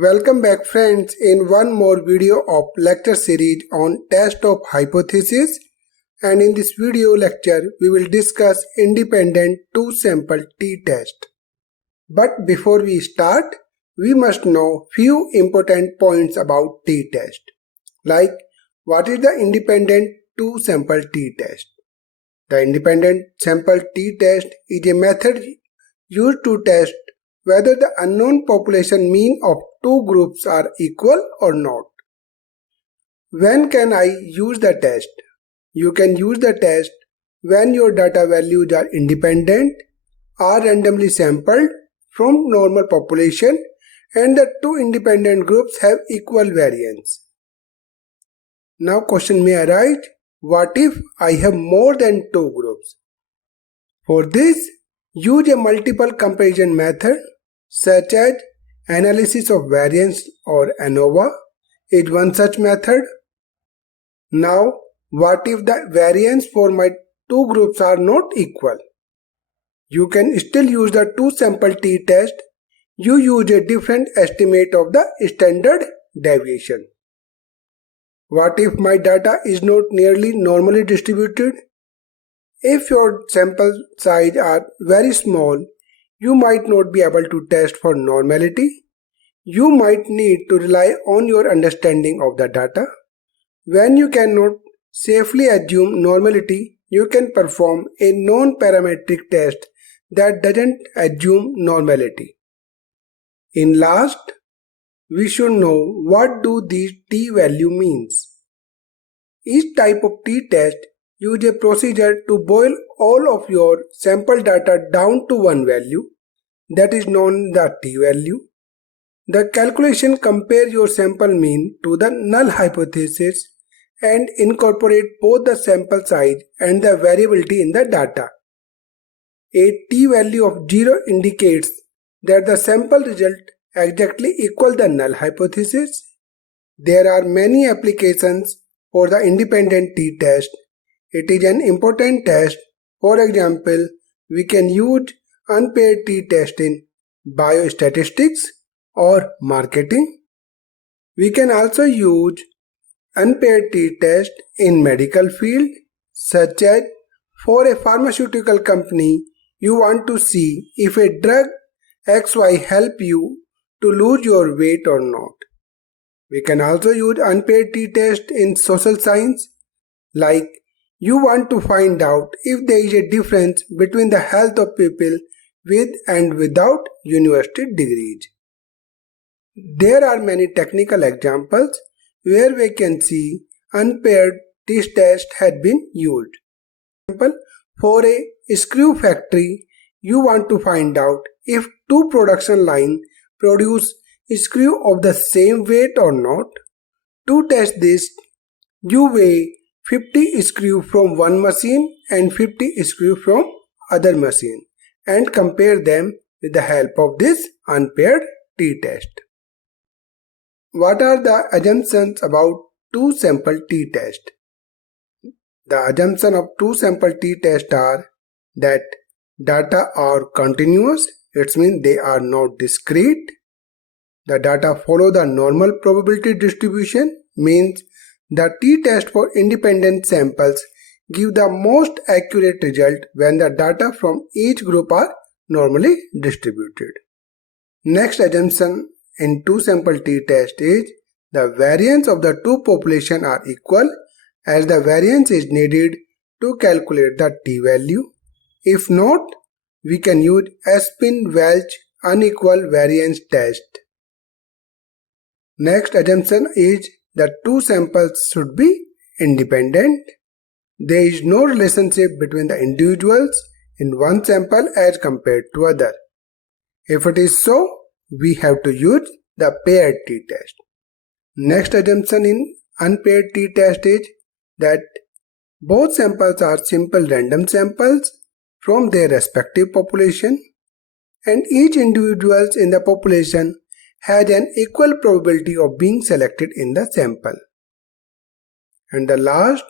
Welcome back friends in one more video of lecture series on test of hypothesis, and in this video lecture we will discuss independent two-sample t-test. But before we start, we must know few important points about t-test, like what is the independent two-sample t-test. The independent sample t-test is a method used to test whether the unknown population mean of two groups are equal or not. When can I use the test? You can use the test when your data values are independent, are randomly sampled from normal population, and the two independent groups have equal variance. Now question may arise, what if I have more than two groups? For this, use a multiple comparison method such as analysis of variance or ANOVA is one such method. Now, what if the variance for my two groups are not equal? You can still use the two-sample t-test. You use a different estimate of the standard deviation. What if my data is not nearly normally distributed? If your sample size are very small, you might not be able to test for normality. You might need to rely on your understanding of the data. When you cannot safely assume normality, you can perform a non-parametric test that doesn't assume normality. In last, we should know what do these t-value means. Each type of t-test use a procedure to boil all of your sample data down to one value, that is known the t-value. The calculation compare your sample mean to the null hypothesis and incorporate both the sample size and the variability in the data. A t-value of 0 indicates that the sample result exactly equal the null hypothesis. There are many applications for the independent t-test. It is an important test. For example, we can use unpaired t-test in biostatistics or marketing. We can also use unpaired t-test in medical field, such as for a pharmaceutical company, you want to see if a drug XY help you to lose your weight or not. We can also use unpaired t-test in social science, like you want to find out if there is a difference between the health of people with and without university degrees. There are many technical examples where we can see unpaired t-test has been used. For example, for a screw factory, you want to find out if two production lines produce screw of the same weight or not. To test this, you weigh 50 screw from one machine and 50 screw from other machine and compare them with the help of this unpaired t-test. What are the assumptions about two-sample t-test? The assumption of two-sample t-test are that data are continuous, it means they are not discrete. The data follow the normal probability distribution, means the t-test for independent samples give the most accurate result when the data from each group are normally distributed. Next assumption in two-sample t-test is the variance of the two populations are equal, as the variance is needed to calculate the t-value. If not, we can use Espin-Welch unequal variance test. Next assumption is that two samples should be independent. There is no relationship between the individuals in one sample as compared to other. If it is so, we have to use the paired t-test. Next assumption in unpaired t-test is that both samples are simple random samples from their respective population, and each individual in the population has an equal probability of being selected in the sample. And the last,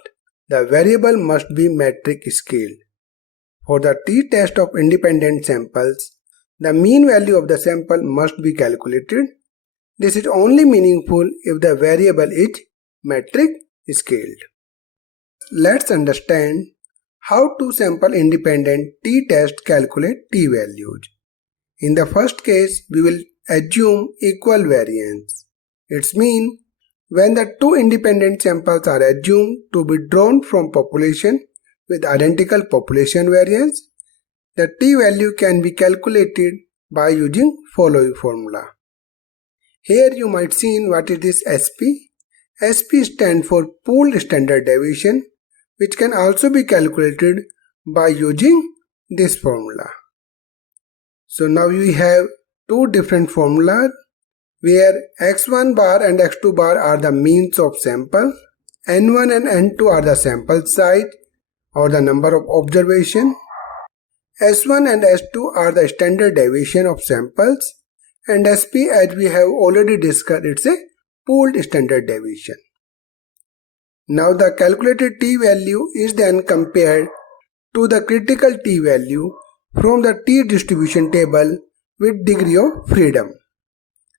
the variable must be metric scaled. For the t-test of independent samples, the mean value of the sample must be calculated. This is only meaningful if the variable is metric scaled. Let's understand how two sample independent t-tests calculate t-values. In the first case, we will assume equal variance. It means when the two independent samples are assumed to be drawn from population with identical population variance, the t-value can be calculated by using following formula. Here you might see what is this SP. SP stands for pooled standard deviation, which can also be calculated by using this formula. So now we have two different formulas where x1 bar and x2 bar are the means of sample, n1 and n2 are the sample size or the number of observation, s1 and s2 are the standard deviation of samples, and SP, as we have already discussed, it's a pooled standard deviation. Now the calculated t-value is then compared to the critical t-value from the t-distribution table with degree of freedom.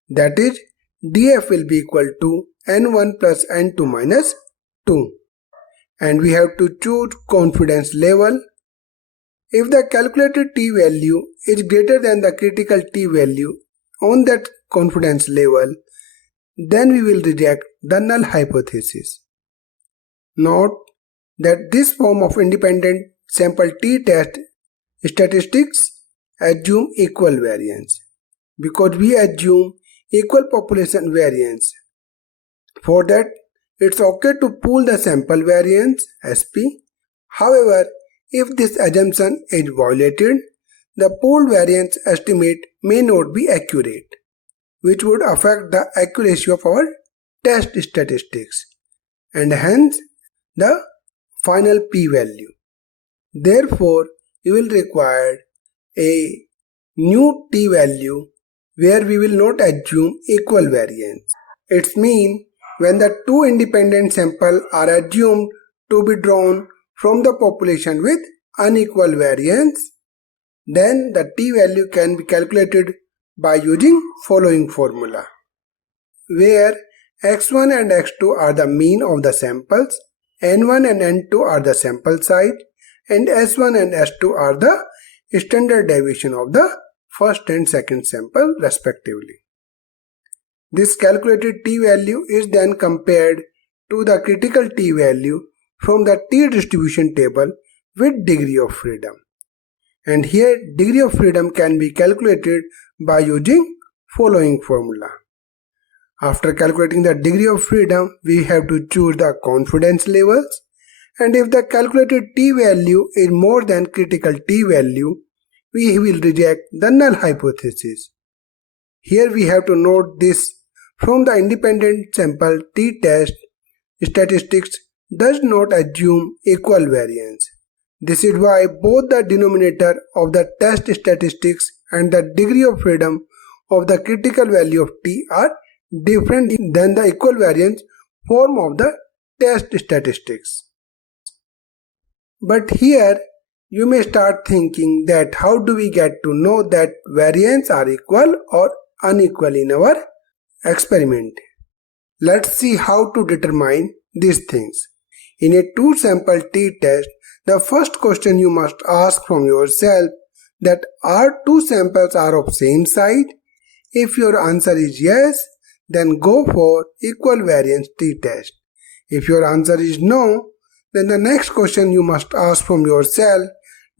That is, df will be equal to n1 plus n2 minus 2. And we have to choose confidence level. If the calculated t-value is greater than the critical t-value on that confidence level, then we will reject the null hypothesis. Note that this form of independent sample t-test statistics assume equal variance because we assume equal population variance. For that, it's okay to pool the sample variance SP. However, if this assumption is violated, the pooled variance estimate may not be accurate, which would affect the accuracy of our test statistics and hence the final p-value. Therefore, you will require a new t-value where we will not assume equal variance. It means when the two independent samples are assumed to be drawn from the population with unequal variance, then the t-value can be calculated by using following formula, where x1 and x2 are the mean of the samples, n1 and n2 are the sample size, and s1 and s2 are the standard deviation of the first and second sample respectively. This calculated t-value is then compared to the critical t-value from the t-distribution table with degree of freedom. And here degree of freedom can be calculated by using following formula. After calculating the degree of freedom, we have to choose the confidence levels, and if the calculated t-value is more than critical t-value, we will reject the null hypothesis. Here we have to note this: from the independent sample t-test, statistics does not assume equal variance. This is why both the denominator of the test statistics and the degree of freedom of the critical value of t are different than the equal variance form of the test statistics. But here you may start thinking that how do we get to know that variance are equal or unequal in our experiment? Let's see how to determine these things. In a two-sample t-test, the first question you must ask from yourself that are two samples are of same size? If your answer is yes, then go for equal variance t-test. If your answer is no, then the next question you must ask from yourself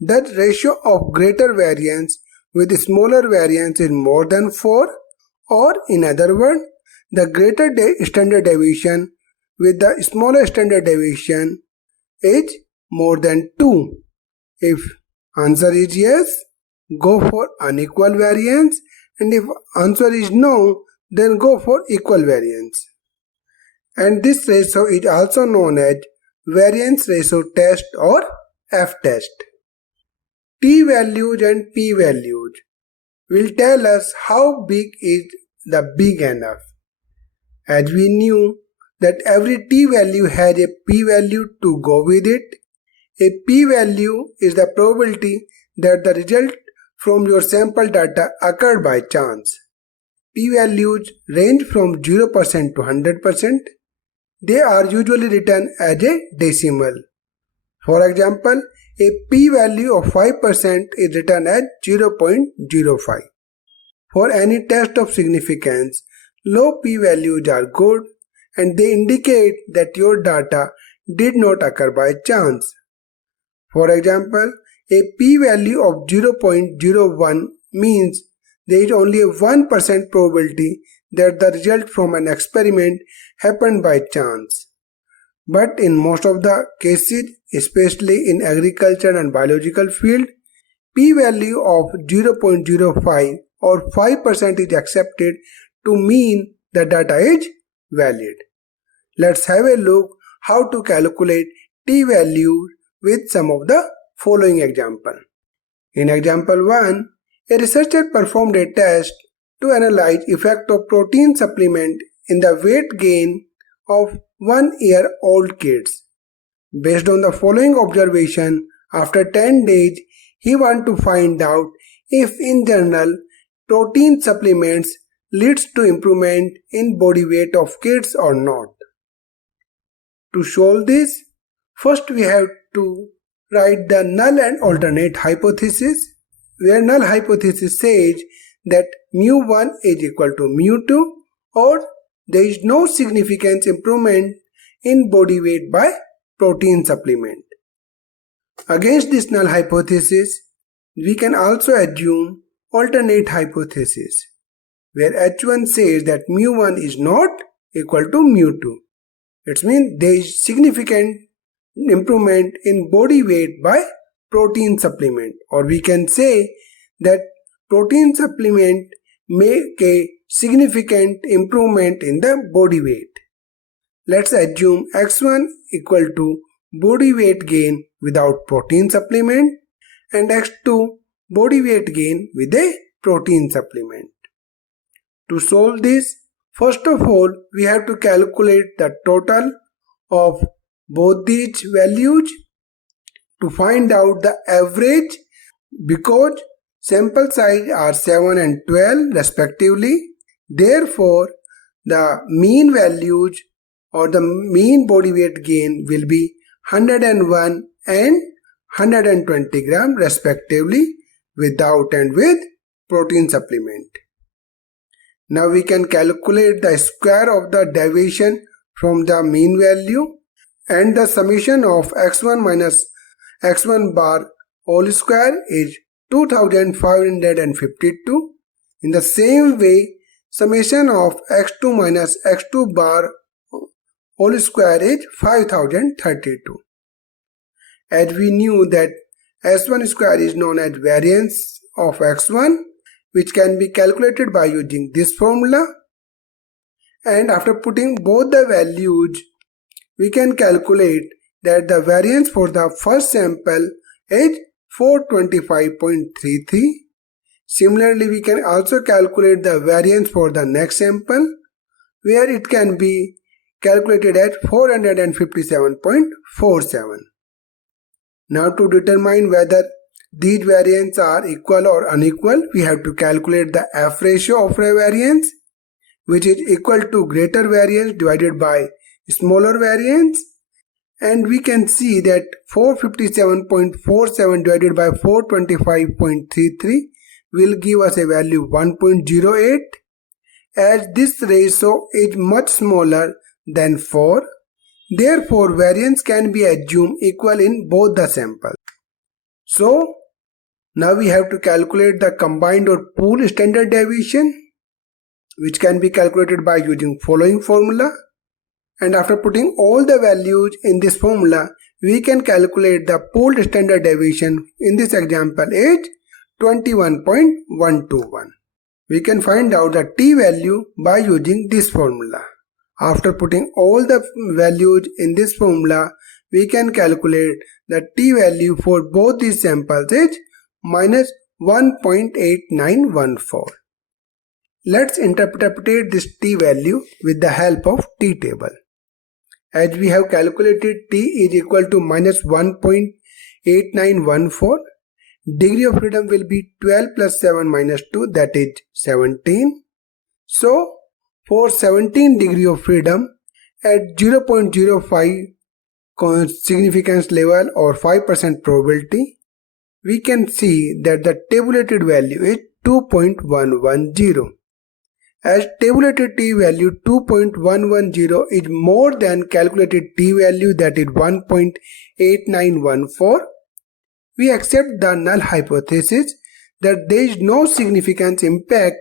that ratio of greater variance with smaller variance is more than 4, or in other words, the greater standard deviation with the smaller standard deviation is more than 2. If answer is yes, go for unequal variance, and if answer is no, then go for equal variance. And this ratio is also known as variance ratio test or F-test. T-values and P-values will tell us how big is the big enough. As we knew that every t-value has a p-value to go with it, a p-value is the probability that the result from your sample data occurred by chance. p-values range from 0% to 100%. They are usually written as a decimal. For example, a p-value of 5% is written as 0.05. For any test of significance, low p-values are good and they indicate that your data did not occur by chance. For example, a p-value of 0.01 means there is only a 1% probability that the result from an experiment happened by chance. But in most of the cases, especially in agriculture and biological field, p-value of 0.05 or 5% is accepted to mean the data is valid. Let's have a look how to calculate t-value with some of the following example. In example 1, a researcher performed a test to analyze effect of protein supplement in the weight gain of 1-year-old kids. Based on the following observation, after 10 days, he wanted to find out if in general protein supplements leads to improvement in body weight of kids or not. To solve this, first we have to write the null and alternate hypothesis, where null hypothesis says that mu1 is equal to mu2 or there is no significant improvement in body weight by protein supplement. Against this null hypothesis, we can also assume alternate hypothesis, where H1 says that mu1 is not equal to mu2. It means there is significant improvement in body weight by protein supplement, or we can say that protein supplement make a significant improvement in the body weight. Let's assume x1 equal to body weight gain without protein supplement and x2 body weight gain with a protein supplement. To solve this, first of all, we have to calculate the total of both these values to find out the average, because sample size are 7 and 12 respectively. Therefore, the mean values or the mean body weight gain will be 101 and 120 gram respectively without and with protein supplement. Now we can calculate the square of the deviation from the mean value, and the summation of x1 minus x1 bar whole square is 2552. In the same way, summation of x2 minus x2 bar whole square is 5032. As we knew that s1 square is known as variance of x1, which can be calculated by using this formula, and after putting both the values, we can calculate that the variance for the first sample is 425.33. Similarly, we can also calculate the variance for the next sample, where it can be calculated at 457.47. Now to determine whether these variants are equal or unequal, we have to calculate the F ratio of a variance, which is equal to greater variance divided by smaller variance, and we can see that 457.47 divided by 425.33 will give us a value 1.08, as this ratio is much smaller than 4. Therefore, variance can be assumed equal in both the samples. So, now we have to calculate the combined or pool standard deviation, which can be calculated by using following formula. And after putting all the values in this formula, we can calculate the pooled standard deviation in this example is 21.121. We can find out the t value by using this formula. After putting all the values in this formula, we can calculate the t value for both these samples is minus 1.8914. Let's interpret this t value with the help of t table. As we have calculated t is equal to minus 1.8914, degree of freedom will be 12 plus 7 minus 2, that is 17. So, for 17 degree of freedom at 0.05 significance level or 5% probability, we can see that the tabulated value is 2.110. As tabulated t-value 2.110 is more than calculated t-value, that is 1.8914, we accept the null hypothesis that there is no significant impact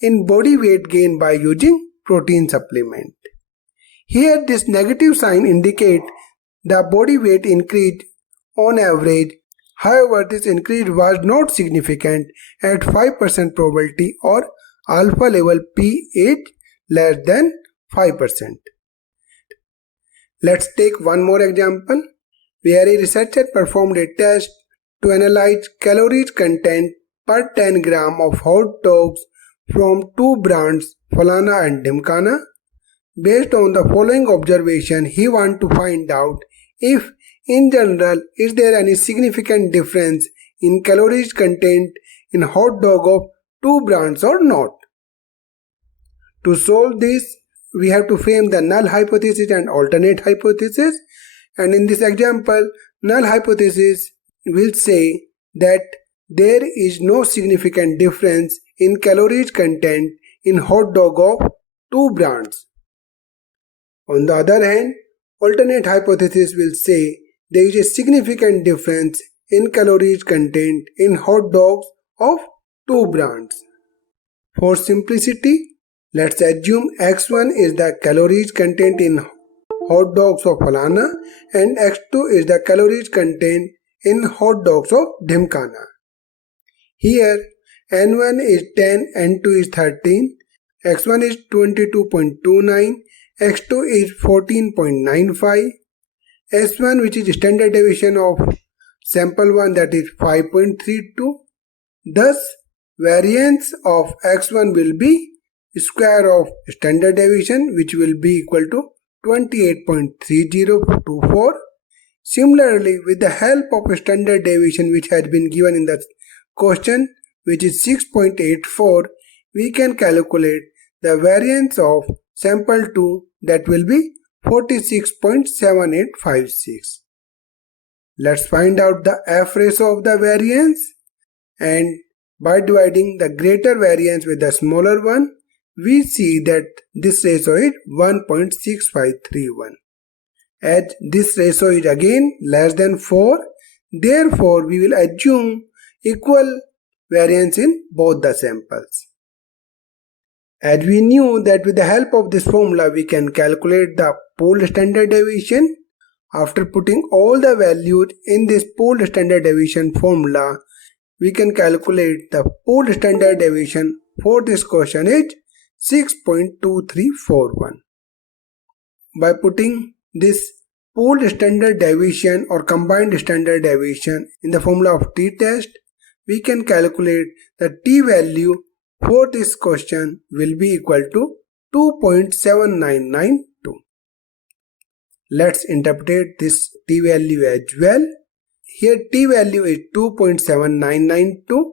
in body weight gain by using protein supplement. Here this negative sign indicates the body weight increased on average. However, this increase was not significant at 5% probability or alpha level P is less than 5%. Let's take one more example where a researcher performed a test to analyze calories content per 10 gram of hot dogs from two brands Falana and Dhimkana. Based on the following observation, he wants to find out if in general is there any significant difference in calories content in hot dog of two brands or not. To solve this, we have to frame the null hypothesis and alternate hypothesis, and in this example, null hypothesis will say that there is no significant difference in calories content in hot dog of two brands. On the other hand, alternate hypothesis will say there is a significant difference in calories content in hot dogs of two brands. For simplicity, let's assume x1 is the calories content in hot dogs of Falana and x2 is the calories content in hot dogs of Dhimkana. Here n1 is 10, n2 is 13, x1 is 22.29, x2 is 14.95, s1 which is standard deviation of sample 1, that is 5.32. Thus, variance of x1 will be square of standard deviation, which will be equal to 28.3024. Similarly, with the help of standard deviation which has been given in the question, which is 6.84, we can calculate the variance of sample 2, that will be 46.7856. Let's find out the F ratio of the variance, and by dividing the greater variance with the smaller one, we see that this ratio is 1.6531. As this ratio is again less than 4, therefore we will assume equal variance in both the samples. As we knew that with the help of this formula we can calculate the pooled standard deviation. After putting all the values in this pooled standard deviation formula, we can calculate the pooled standard deviation for this question is 6.2341. By putting this pooled standard deviation or combined standard deviation in the formula of t-test, we can calculate the t-value for this question will be equal to 2.7992. Let's interpret this t-value as well. Here t-value is 2.7992.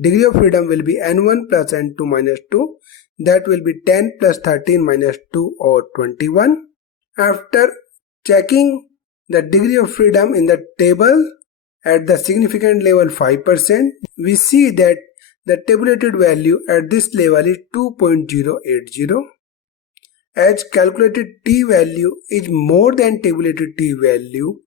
Degree of freedom will be n1 plus n2 minus 2. That will be 10 plus 13 minus 2 or 21. After checking the degree of freedom in the table at the significant level 5%, we see that the tabulated value at this level is 2.080. As calculated t-value is more than tabulated t-value,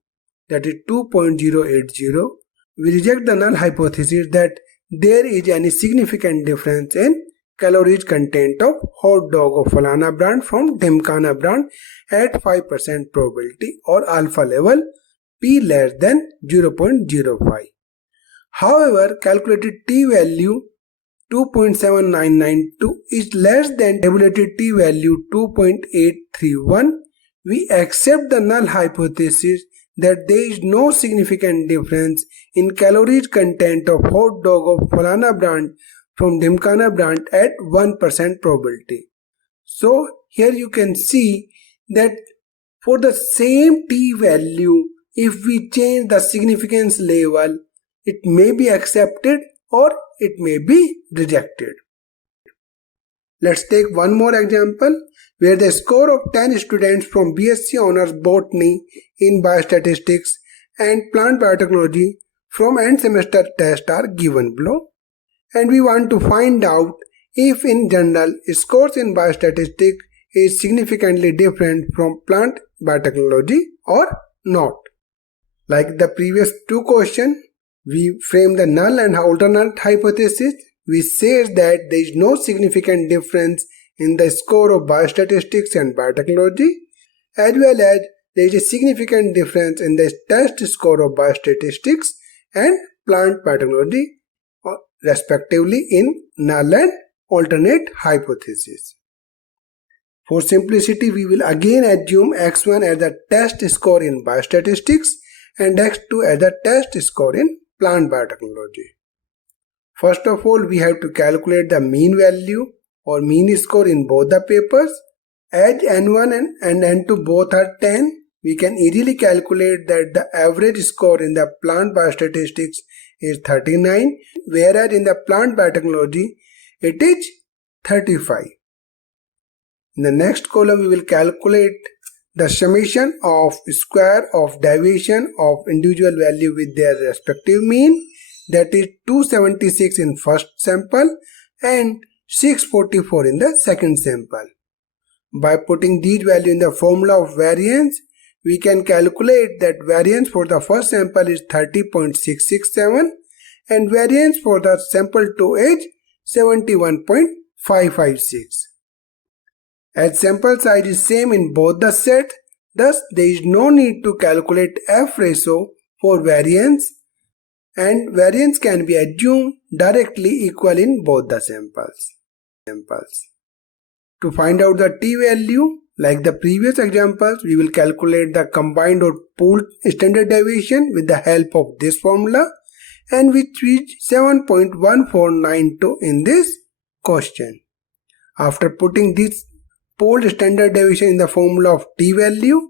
that is 2.080, we reject the null hypothesis that there is any significant difference in calories content of hot dog of Falana brand from Dhimkana brand at 5% probability or alpha level P less than 0.05. However, calculated t-value 2.7992 is less than tabulated t-value 2.831. We accept the null hypothesis that there is no significant difference in calories content of hot dog of Falana brand from Dhimkana brand at 1% probability. So here you can see that for the same t-value, if we change the significance level, it may be accepted or it may be rejected. Let's take one more example where the score of 10 students from BSc Honours Botany in Biostatistics and Plant Biotechnology from end semester test are given below, and we want to find out if in general scores in biostatistics is significantly different from plant biotechnology or not. Like the previous two questions, we frame the null and alternate hypothesis, which says that there is no significant difference in the score of biostatistics and biotechnology, as well as there is a significant difference in the test score of biostatistics and plant biotechnology, respectively, in null and alternate hypothesis. For simplicity, we will again assume x1 as the test score in biostatistics and x2 as the test score in plant biotechnology. First of all, we have to calculate the mean value or mean score in both the papers. As n1 and n2 both are 10, we can easily calculate that the average score in the plant biostatistics is 39, whereas in the plant biotechnology it is 35. In the next column, we will calculate the summation of square of deviation of individual value with their respective mean, that is 276 in first sample and 644 in the second sample. By putting these values in the formula of variance, we can calculate that variance for the first sample is 30.667 and variance for the sample 2 is 71.556. As sample size is same in both the sets, thus there is no need to calculate F ratio for variance, and variance can be assumed directly equal in both the samples. To find out the t-value, like the previous examples, we will calculate the combined or pooled standard deviation with the help of this formula, and which is 7.1492 in this question. After putting this pooled standard deviation in the formula of t-value,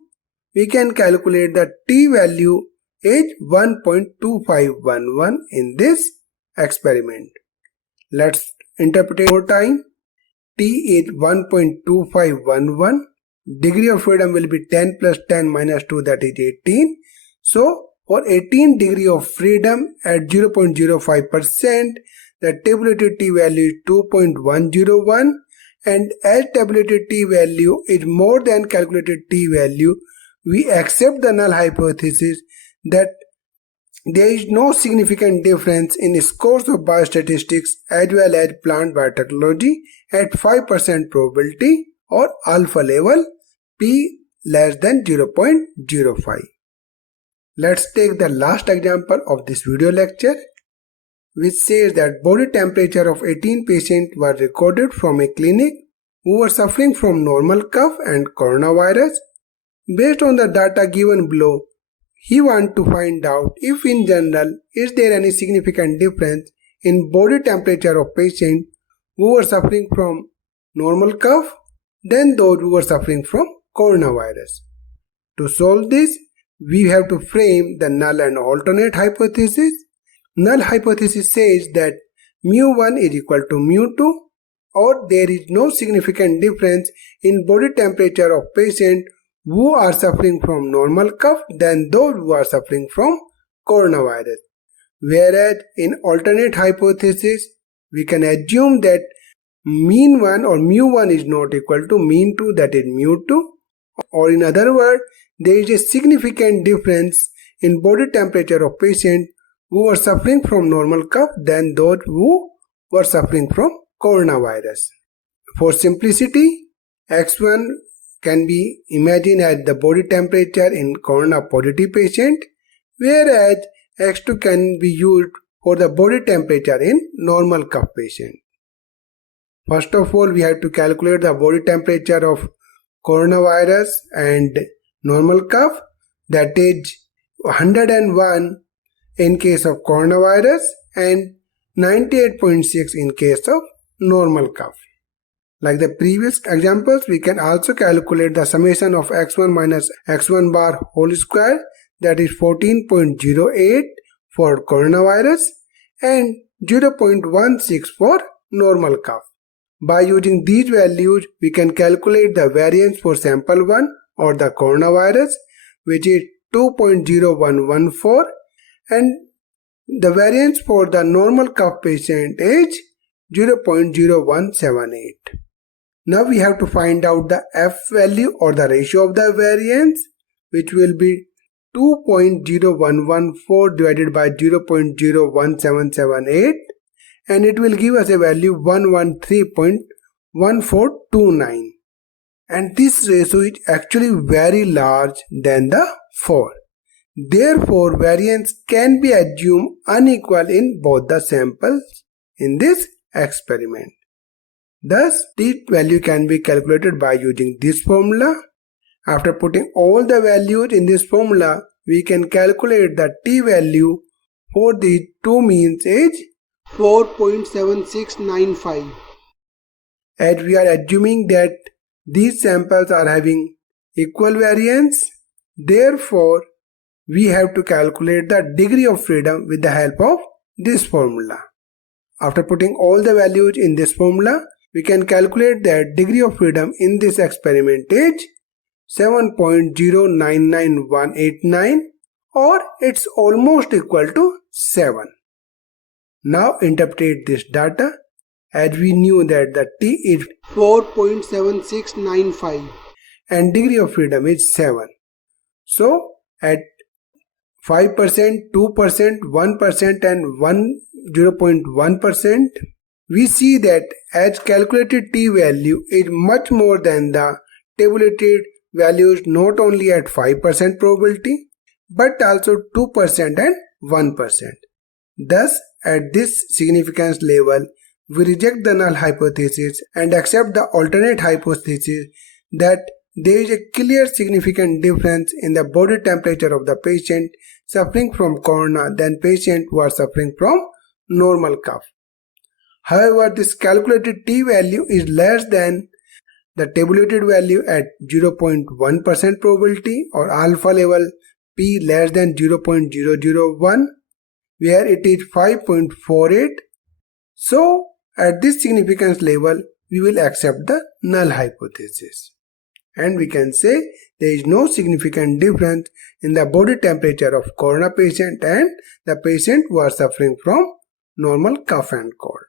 we can calculate the t-value is 1.2511 in this experiment. Let's interpret it more time. T is 1.2511. Degree of freedom will be 10 plus 10 minus 2, that is 18. So, for 18 degree of freedom at 0.05%, the tabulated t-value is 2.101. And as tabulated t-value is more than calculated t-value, we accept the null hypothesis that there is no significant difference in scores of biostatistics as well as plant biotechnology at 5% probability or alpha level, p less than 0.05. Let's take the last example of this video lecture, which says that body temperature of 18 patients were recorded from a clinic who were suffering from normal cough and coronavirus. Based on the data given below, he wants to find out if in general is there any significant difference in body temperature of patients who were suffering from normal cough than those who were suffering from coronavirus. To solve this, we have to frame the null and alternate hypothesis. Null hypothesis says that mu1 is equal to mu2, or there is no significant difference in body temperature of patients who are suffering from normal cough than those who are suffering from coronavirus. Whereas in alternate hypothesis, we can assume that mean 1 or mu1 is not equal to mean 2, that is mu2, or in other words, there is a significant difference in body temperature of patients who were suffering from normal cough than those who were suffering from coronavirus. For simplicity, x1 can be imagined as the body temperature in corona positive patient, whereas x2 can be used for the body temperature in normal cough patient. First of all, we have to calculate the body temperature of coronavirus and normal cough, that is 101 in case of coronavirus and 98.6 in case of normal cough. Like the previous examples, we can also calculate the summation of x1 minus x1 bar whole square, that is 14.08 for coronavirus and 0.16 for normal cough. By using these values, we can calculate the variance for sample 1 or the coronavirus, which is 2.0114, and the variance for the normal cough patient is 0.0178. Now we have to find out the F value or the ratio of the variance, which will be 2.0114 divided by 0.01778, and it will give us a value 113.1429. And this ratio is actually very large than the 4. Therefore, variance can be assumed unequal in both the samples in this experiment. Thus, t value can be calculated by using this formula. After putting all the values in this formula, we can calculate the t value for the two means is 4.7695. As we are assuming that these samples are having equal variance, therefore we have to calculate the degree of freedom with the help of this formula. After putting all the values in this formula, we can calculate that degree of freedom in this experiment is 7.099189, or it's almost equal to 7. Now interpret this data, as we knew that the t is 4.7695 and degree of freedom is 7. So at 5%, 2%, 1% and 0.1%, we see that as calculated t value is much more than the tabulated values not only at 5% probability but also 2% and 1%. Thus, at this significance level, we reject the null hypothesis and accept the alternate hypothesis that there is a clear significant difference in the body temperature of the patient suffering from corona than patients who are suffering from normal cough. However, this calculated t value is less than the tabulated value at 0.1% probability or alpha level p less than 0.001, where it is 5.48. So, at this significance level, we will accept the null hypothesis. And we can say there is no significant difference in the body temperature of corona patient and the patient who are suffering from normal cough and cold.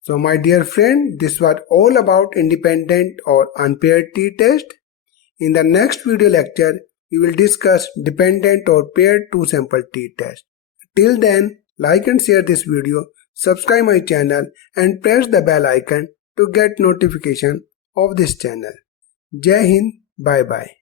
So my dear friend, this was all about independent or unpaired t-test. In the next video lecture, we will discuss dependent or paired two-sample t-test. Till then, like and share this video, subscribe my channel and press the bell icon to get notification of this channel. Jai Hind, bye bye.